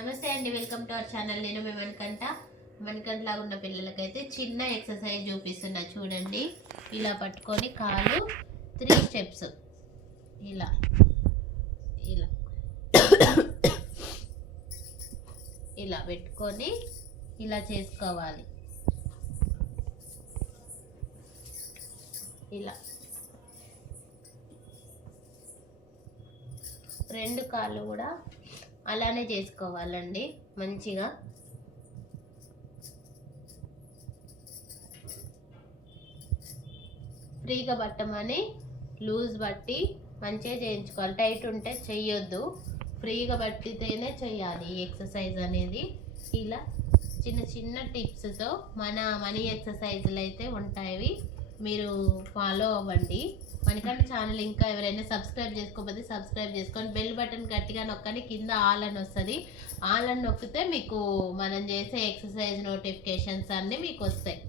నమస్తే అండి, welcome to our channel. నేను మీ మణికంఠ ఉన్న పిల్లలకైతే చిన్న ఎక్సర్సైజ్ చూపిస్తున్నా చూడండి. ఇలా పట్టుకొని కాలు 3 స్టెప్స్ ఇలా ఇలా ఇలా పెట్టుకొని ఇలా చేసుకోవాలి. ఇలా 2 కాళ్ళు కూడా అలానే చేసుకోవాలండి. మంచిగా ఫ్రీగా పట్టమని లూజ్ బట్టి మంచిగా చేయించుకోవాలి. టైట్ ఉంటే చెయ్యొద్దు, ఫ్రీగా పట్టితేనే చెయ్యాలి ఈ ఎక్సర్సైజ్ అనేది. ఇలా చిన్న చిన్న టిప్స్తో మన మనీ ఎక్సర్సైజులు అయితే ఉంటాయి, మీరు ఫాలో అవ్వండి. మణికంఠ ఛానల్ ఇంకా ఎవరైనా సబ్స్క్రైబ్ చేసుకోకపోతే సబ్స్క్రైబ్ చేసుకొని బెల్ బటన్ గట్టిగా నొక్కండి. కింద ఆల్ అని వస్తుంది, ఆల్ అని నొక్కితే మీకు మనం చేసే ఎక్సర్సైజ్ నోటిఫికేషన్స్ అన్నీ మీకు వస్తాయి.